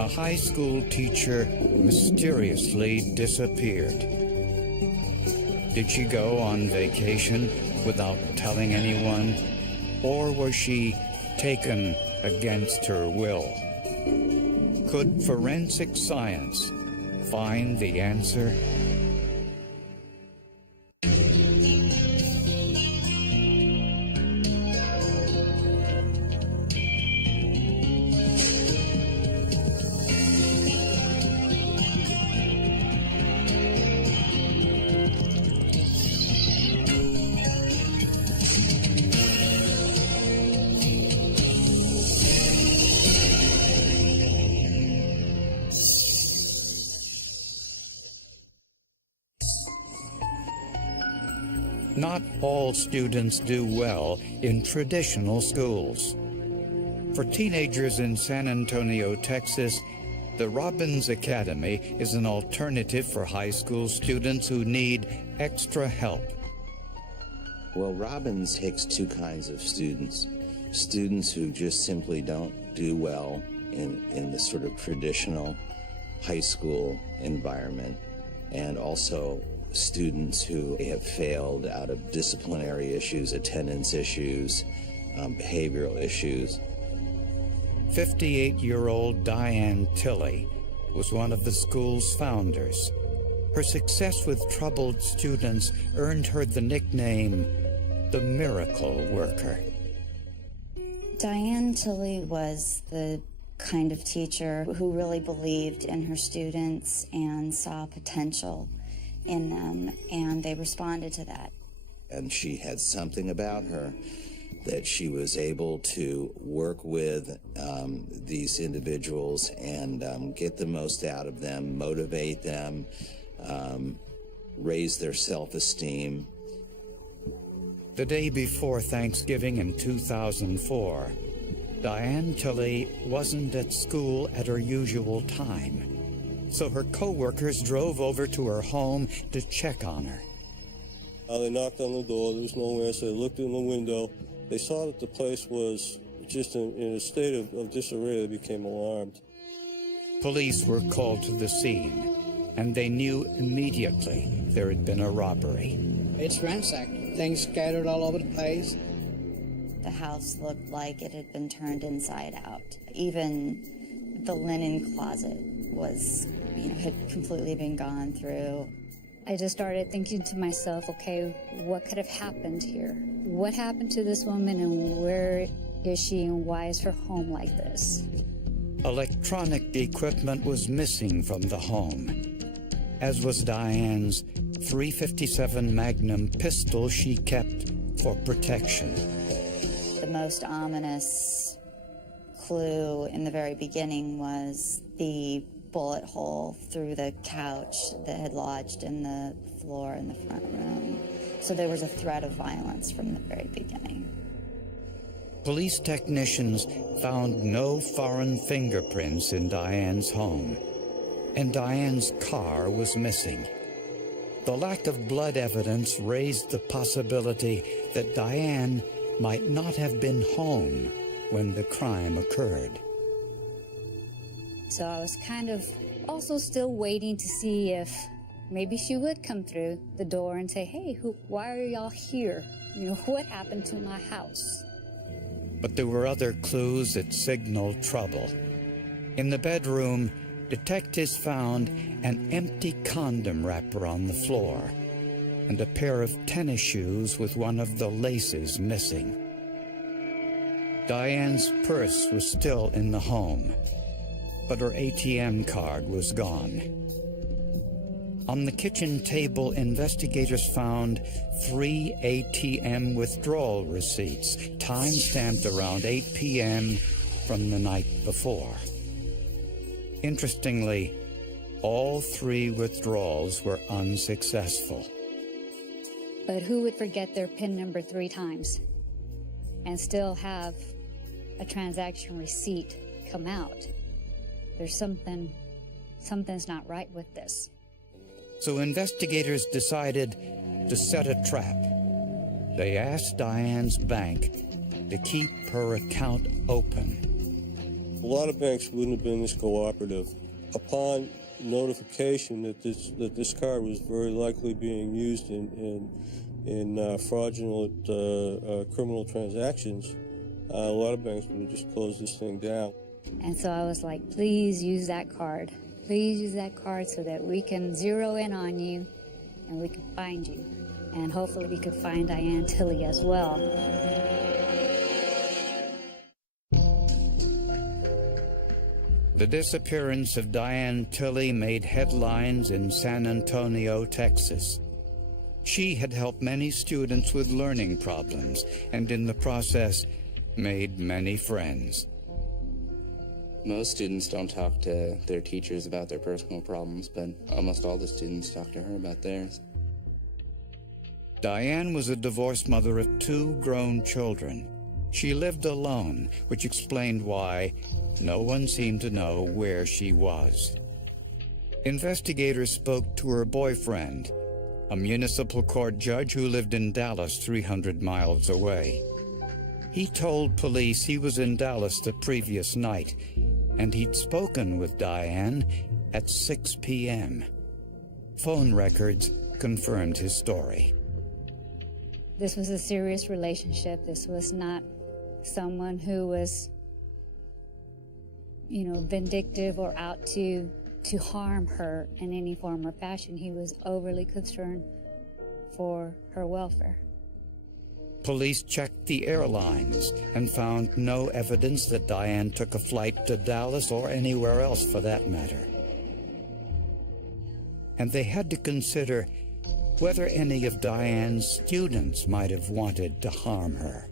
A high school teacher mysteriously disappeared. Did she go on vacation without telling anyone, or was she taken against her will? Could forensic science find the answer? Not all students do well in traditional schools. For teenagers in San Antonio, Texas, the Robbins Academy is an alternative for high school students who need extra help. Well, Robbins takes two kinds of students. Students who just simply don't do well in the sort of traditional high school environment, and also students who have failed out of disciplinary issues, attendance issues, behavioral issues. 58-year-old Diane Tilley was one of the school's founders. Her success with troubled students earned her the nickname the Miracle Worker. Diane Tilley was the kind of teacher who really believed in her students and saw potential in them, and they responded to that. And she had something about her that she was able to work with these individuals and get the most out of them, motivate them, raise their self-esteem. The day before Thanksgiving in 2004, Diane Tilley wasn't at school at her usual time. So her co-workers drove over to her home to check on her. They knocked on the door, there was no answer. They looked in the window. They saw that the place was just in a state of disarray. They became alarmed. Police were called to the scene, and they knew immediately there had been a robbery. It's ransacked. Things scattered all over the place. The house looked like it had been turned inside out. Even the linen closet was, had completely been gone through. I just started thinking to myself, okay, what could have happened here? What happened to this woman, and where is she, and why is her home like this? Electronic equipment was missing from the home, as was Diane's .357 Magnum pistol she kept for protection. The most ominous clue in the very beginning was the bullet hole through the couch that had lodged in the floor in the front room. So there was a threat of violence from the very beginning. Police technicians found no foreign fingerprints in Diane's home, and Diane's car was missing. The lack of blood evidence raised the possibility that Diane might not have been home when the crime occurred. So I was kind of also still waiting to see if maybe she would come through the door and say, hey, why are y'all here? What happened to my house? But there were other clues that signaled trouble. In the bedroom, detectives found an empty condom wrapper on the floor and a pair of tennis shoes with one of the laces missing. Diane's purse was still in the home, but her ATM card was gone. On the kitchen table, investigators found 3 ATM withdrawal receipts, time-stamped around 8 p.m. from the night before. Interestingly, all 3 withdrawals were unsuccessful. But who would forget their PIN number 3 times and still have a transaction receipt come out? There's something's not right with this. So investigators decided to set a trap. They asked Diane's bank to keep her account open. A lot of banks wouldn't have been this cooperative. Upon notification that this card was very likely being used in fraudulent criminal transactions, a lot of banks would have just closed this thing down. And so I was like, please use that card. Please use that card so that we can zero in on you and we can find you. And hopefully we could find Diane Tilley as well. The disappearance of Diane Tilley made headlines in San Antonio, Texas. She had helped many students with learning problems and in the process made many friends. Most students don't talk to their teachers about their personal problems, but almost all the students talk to her about theirs. Diane was a divorced mother of 2 grown children. She lived alone, which explained why no one seemed to know where she was. Investigators spoke to her boyfriend, a municipal court judge who lived in Dallas, 300 miles away. He told police he was in Dallas the previous night, and he'd spoken with Diane at 6 p.m. Phone records confirmed his story. This was a serious relationship. This was not someone who was, vindictive or out to harm her in any form or fashion. He was overly concerned for her welfare. Police checked the airlines and found no evidence that Diane took a flight to Dallas or anywhere else for that matter. And they had to consider whether any of Diane's students might have wanted to harm her.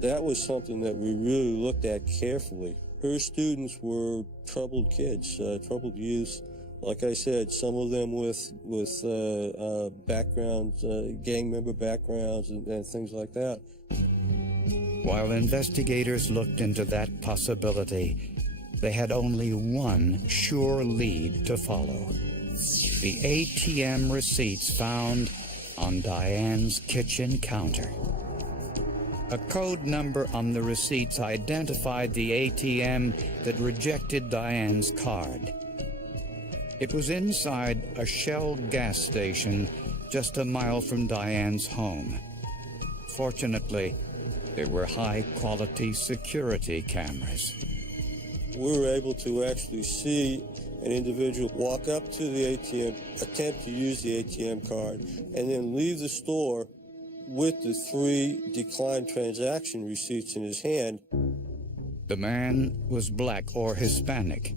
That was something that we really looked at carefully. Her students were troubled kids, troubled youth. Like I said, some of them with backgrounds, gang member backgrounds and things like that. While investigators looked into that possibility, they had only one sure lead to follow: the ATM receipts found on Diane's kitchen counter. A code number on the receipts identified the ATM that rejected Diane's card. It was inside a Shell gas station just a mile from Diane's home. Fortunately, there were high-quality security cameras. We were able to actually see an individual walk up to the ATM, attempt to use the ATM card, and then leave the store with the 3 declined transaction receipts in his hand. The man was black or Hispanic,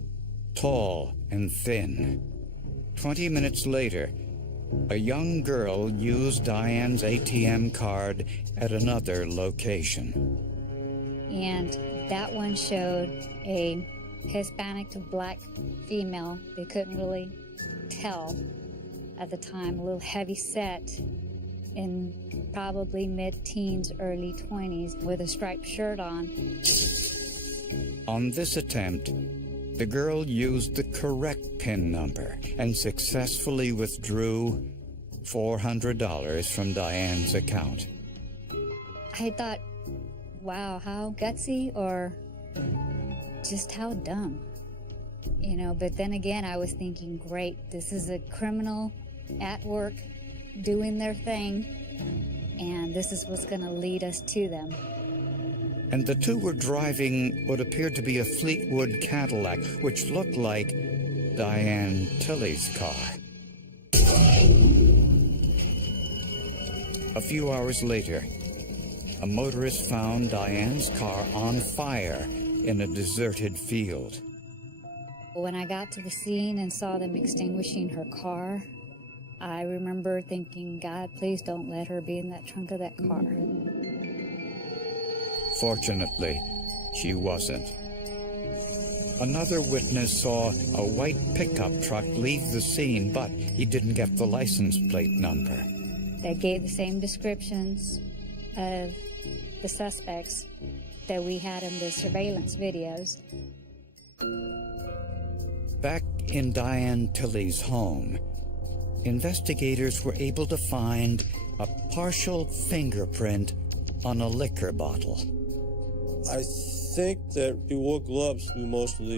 tall and thin. 20 minutes later, a young girl used Diane's ATM card at another location. And that one showed a Hispanic to black female. They couldn't really tell at the time, a little heavy set in probably mid-teens, early 20s with a striped shirt on. On this attempt, the girl used the correct PIN number and successfully withdrew $400 from Diane's account. I thought, wow, how gutsy, or just how dumb. But then again, I was thinking, great, this is a criminal at work doing their thing, and this is what's going to lead us to them. And the two were driving what appeared to be a Fleetwood Cadillac, which looked like Diane Tilley's car. A few hours later, a motorist found Diane's car on fire in a deserted field. When I got to the scene and saw them extinguishing her car, I remember thinking, God, please don't let her be in that trunk of that car. Fortunately, she wasn't. Another witness saw a white pickup truck leave the scene, but he didn't get the license plate number. That gave the same descriptions of the suspects that we had in the surveillance videos. Back in Diane Tilley's home, investigators were able to find a partial fingerprint on a liquor bottle. I think that he wore gloves through most of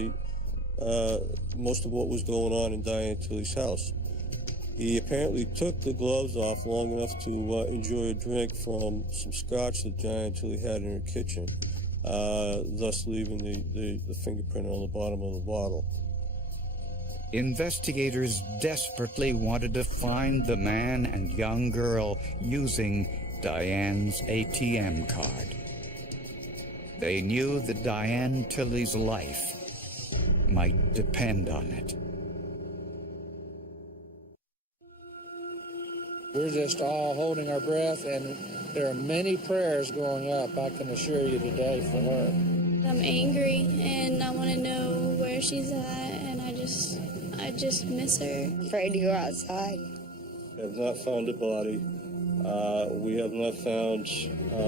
what was going on in Diane Tilley's house. He apparently took the gloves off long enough to enjoy a drink from some scotch that Diane Tilley had in her kitchen, thus leaving the fingerprint on the bottom of the bottle. Investigators desperately wanted to find the man and young girl using Diane's ATM card. They knew that Diane Tilley's life might depend on it. We're just all holding our breath, and there are many prayers going up, I can assure you today, for her. I'm angry, and I want to know where she's at, and I just miss her. Afraid to go outside. We have not found a body. We have not found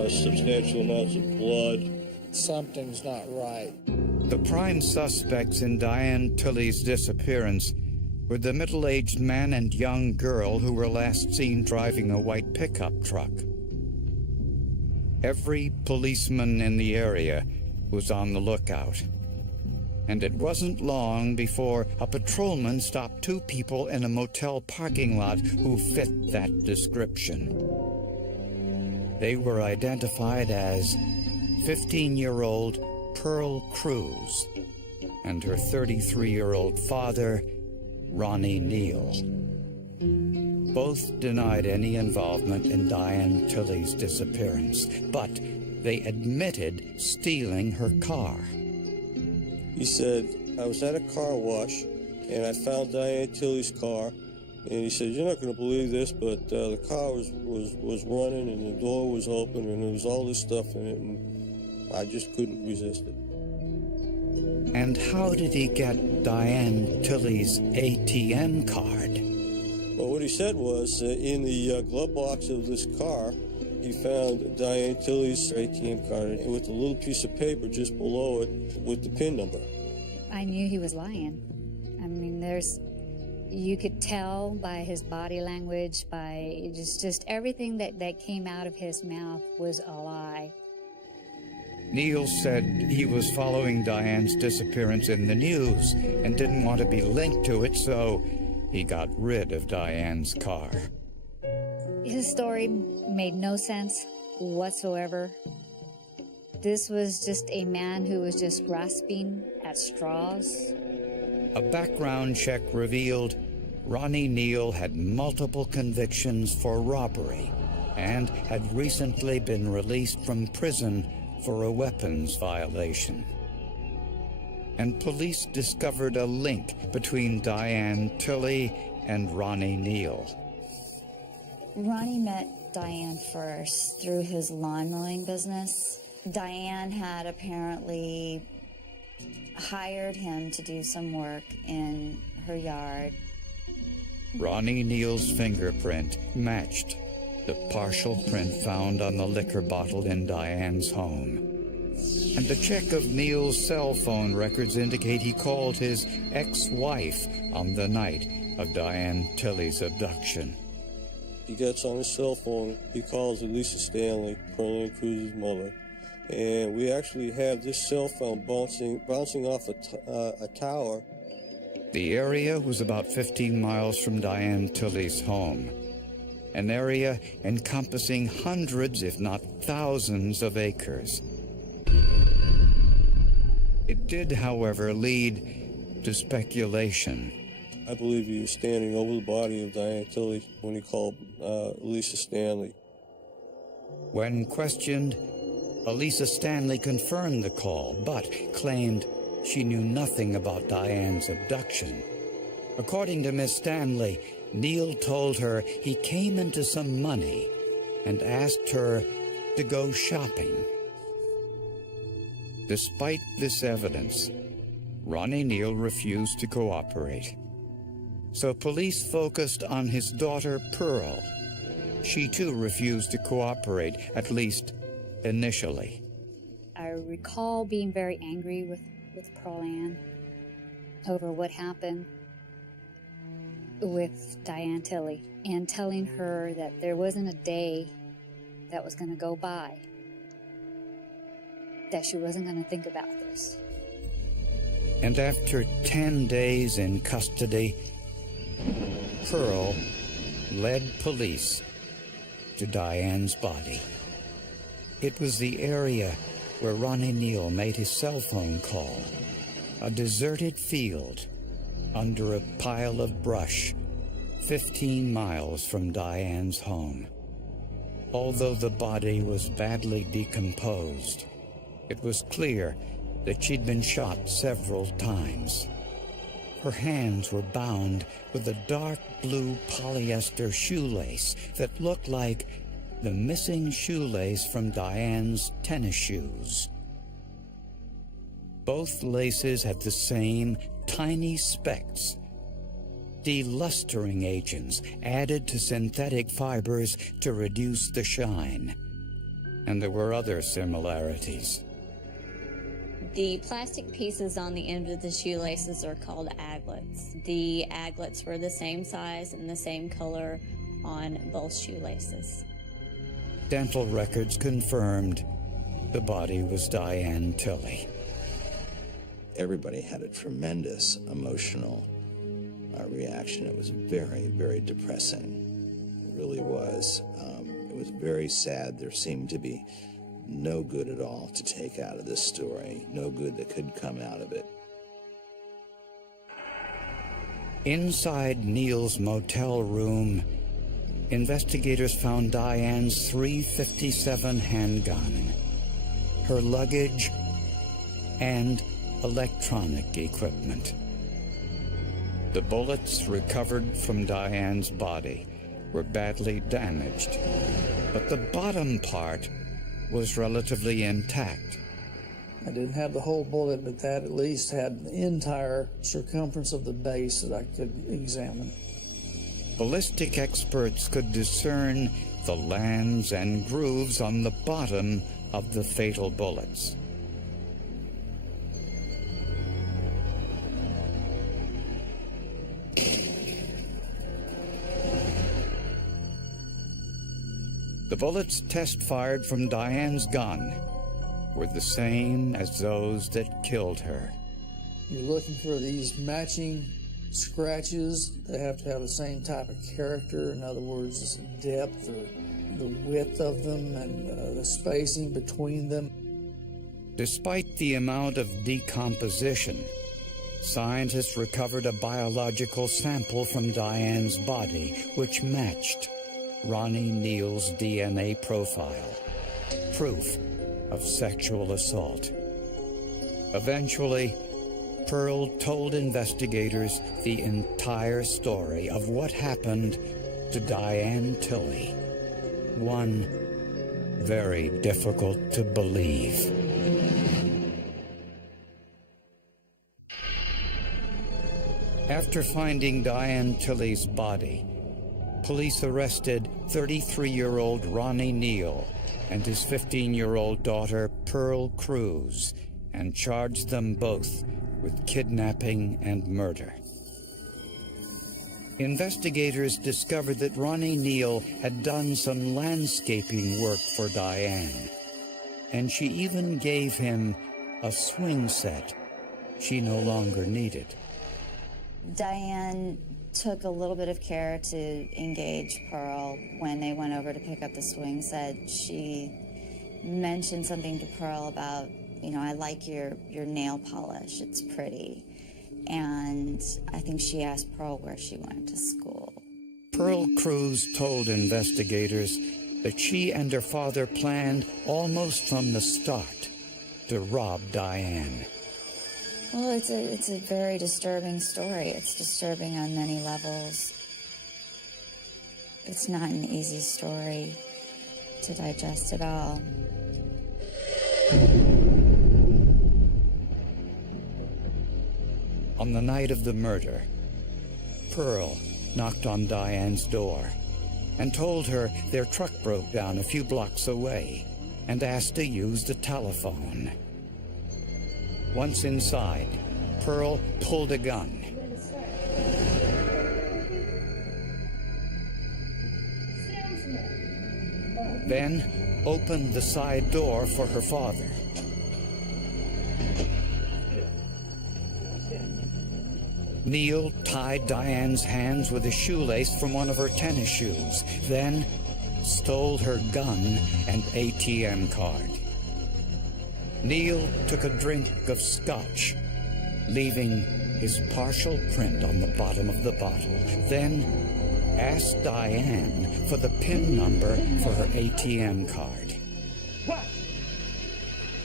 substantial amounts of blood. Something's not right. The prime suspects in Diane Tilley's disappearance were the middle-aged man and young girl who were last seen driving a white pickup truck. Every policeman in the area was on the lookout, and it wasn't long before a patrolman stopped two people in a motel parking lot who fit that description. They were identified as 15-year-old Pearl Cruz and her 33-year-old father, Ronnie Neal. Both denied any involvement in Diane Tilley's disappearance, but they admitted stealing her car. He said, I was at a car wash, and I found Diane Tilley's car, and he said, you're not going to believe this, but the car was running, and the door was open, and there was all this stuff in it, and I just couldn't resist it. And how did he get Diane Tilley's ATM card? Well, what he said was, in the glove box of this car, he found Diane Tilley's ATM card with a little piece of paper just below it with the PIN number. I knew he was lying. I mean, you could tell by his body language, by just everything that came out of his mouth was a lie. Neal said he was following Diane's disappearance in the news and didn't want to be linked to it, so he got rid of Diane's car. His story made no sense whatsoever. This was just a man who was just grasping at straws. A background check revealed Ronnie Neal had multiple convictions for robbery and had recently been released from prison for a weapons violation. And police discovered a link between Diane Tilley and Ronnie Neal. Ronnie met Diane first through his lawn mowing business. Diane had apparently hired him to do some work in her yard. Ronnie Neal's fingerprint matched the partial print found on the liquor bottle in Diane's home. And a check of Neal's cell phone records indicate he called his ex-wife on the night of Diane Tilley's abduction. He gets on his cell phone, he calls Elisa Stanley, Pearl Cruz's mother, and we actually have this cell phone bouncing off a tower. The area was about 15 miles from Diane Tilley's home, an area encompassing hundreds, if not thousands, of acres. It did, however, lead to speculation. I believe he was standing over the body of Diane Tilley when he called Elisa Stanley. When questioned, Elisa Stanley confirmed the call, but claimed she knew nothing about Diane's abduction. According to Miss Stanley, Neal told her he came into some money and asked her to go shopping. Despite this evidence, Ronnie Neal refused to cooperate. So police focused on his daughter, Pearl. She too refused to cooperate, at least initially. I recall being very angry with Pearl Ann over what happened with Diane Tilley and telling her that there wasn't a day that was going to go by that she wasn't going to think about this. And after 10 days in custody, Pearl led police to Diane's body. It was the area where Ronnie Neal made his cell phone call, a deserted field under a pile of brush 15 miles from Diane's home. Although the body was badly decomposed, it was clear that she'd been shot several times. Her hands were bound with a dark blue polyester shoelace that looked like the missing shoelace from Diane's tennis shoes. Both laces had the same tiny specks, delustering agents added to synthetic fibers to reduce the shine. And there were other similarities. The plastic pieces on the end of the shoelaces are called aglets. The aglets were the same size and the same color on both shoelaces. Dental records confirmed the body was Diane Tilley. Everybody had a tremendous emotional reaction. It was very, very depressing. It really was. It was very sad. There seemed to be no good at all to take out of this story, no good that could come out of it. Inside Neal's motel room, investigators found Diane's .357 handgun, her luggage, and electronic equipment. The bullets recovered from Diane's body were badly damaged, but the bottom part was relatively intact. I didn't have the whole bullet, but that at least had the entire circumference of the base that I could examine. Ballistic experts could discern the lands and grooves on the bottom of the fatal bullets. The bullets test-fired from Diane's gun were the same as those that killed her. You're looking for these matching scratches. They have to have the same type of character. In other words, depth or the width of them and the spacing between them. Despite the amount of decomposition, scientists recovered a biological sample from Diane's body which matched Ronnie Neal's DNA profile, proof of sexual assault. Eventually, Pearl told investigators the entire story of what happened to Diane Tilley. One very difficult to believe. After finding Diane Tilley's body, police arrested 33-year-old Ronnie Neal and his 15-year-old daughter, Pearl Cruz, and charged them both with kidnapping and murder. Investigators discovered that Ronnie Neal had done some landscaping work for Diane, and she even gave him a swing set she no longer needed. Diane took a little bit of care to engage Pearl when they went over to pick up the swing set. She mentioned something to Pearl about, you know, I like your nail polish, it's pretty. And I think she asked Pearl where she went to school. Pearl Cruz told investigators that she and her father planned almost from the start to rob Diane. Well, it's a very disturbing story. It's disturbing on many levels. It's not an easy story to digest at all. On the night of the murder, Pearl knocked on Diane's door and told her their truck broke down a few blocks away and asked to use the telephone. Once inside, Pearl pulled a gun. Then opened the side door for her father. Neil tied Diane's hands with a shoelace from one of her tennis shoes, then stole her gun and ATM card. Neil took a drink of scotch, leaving his partial print on the bottom of the bottle, then asked Diane for the PIN number for her ATM card.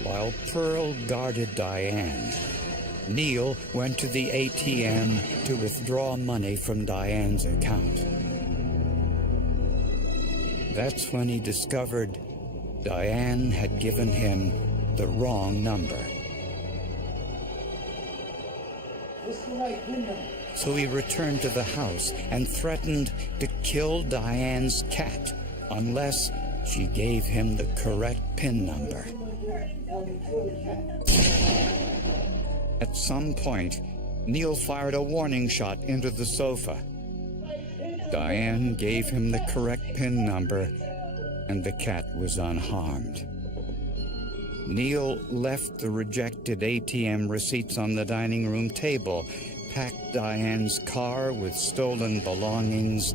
While Pearl guarded Diane, Neil went to the ATM to withdraw money from Diane's account. That's when he discovered Diane had given him the wrong number. So he returned to the house and threatened to kill Diane's cat unless she gave him the correct PIN number. At some point, Neil fired a warning shot into the sofa. Diane gave him the correct PIN number, and the cat was unharmed. Neil left the rejected ATM receipts on the dining room table, packed Diane's car with stolen belongings,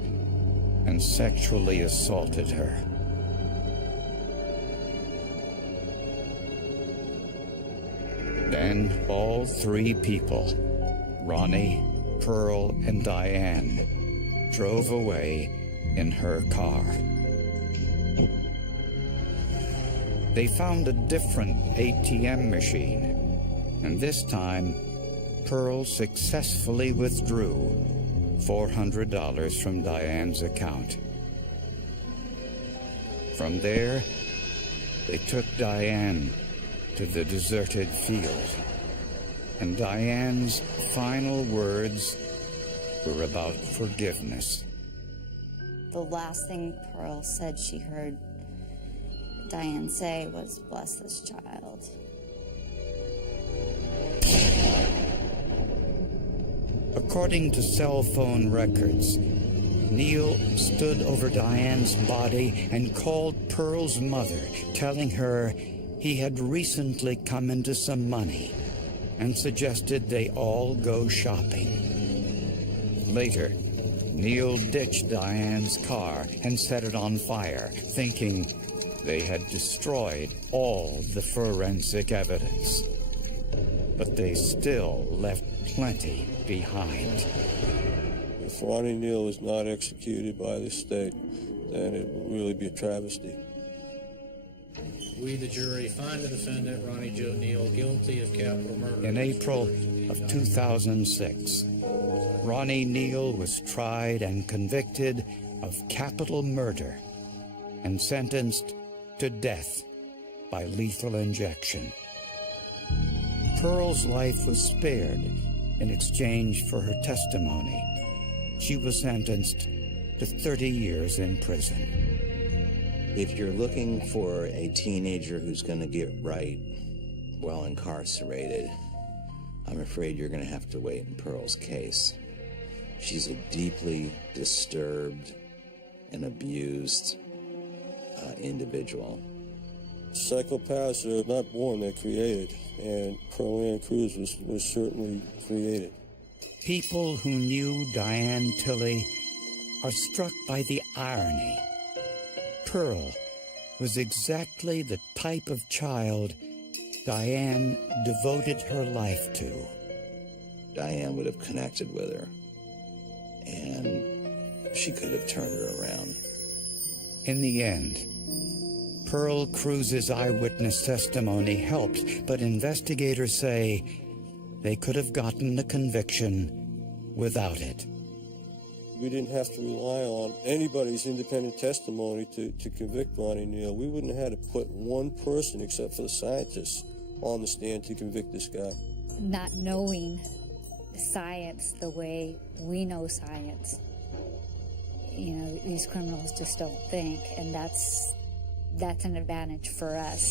and sexually assaulted her. Then all three people, Ronnie, Pearl, and Diane, drove away in her car. They found a different ATM machine, and this time, Pearl successfully withdrew $400 from Diane's account. From there, they took Diane to the deserted field, and Diane's final words were about forgiveness. The last thing Pearl said she heard Diane say was, "Bless this child." According to cell phone records, Neil stood over Diane's body and called Pearl's mother, telling her he had recently come into some money and suggested they all go shopping. Later, Neil ditched Diane's car and set it on fire, thinking they had destroyed all the forensic evidence. But they still left plenty behind. If Ronnie Neal is not executed by the state, then it will really be a travesty. We, the jury, find the defendant, Ronnie Joe Neal, guilty of capital murder. In April of 2006, Ronnie Neal was tried and convicted of capital murder and sentenced to death by lethal injection. Pearl's life was spared in exchange for her testimony. She was sentenced to 30 years in prison. If you're looking for a teenager who's going to get right while incarcerated, I'm afraid you're going to have to wait in Pearl's case. She's a deeply disturbed and abused individual. Psychopaths are not born, they're created, and Pearl Ann Cruz was certainly created. People who knew Diane Tilley are struck by the irony. Pearl was exactly the type of child Diane devoted her life to. Diane would have connected with her, and she could have turned her around. In the end, Pearl Cruz's eyewitness testimony helped, but investigators say they could have gotten a conviction without it. We didn't have to rely on anybody's independent testimony to convict Ronnie Neal. We wouldn't have had to put one person, except for the scientists, on the stand to convict this guy. Not knowing science the way we know science, you know, these criminals just don't think, and that's an advantage for us.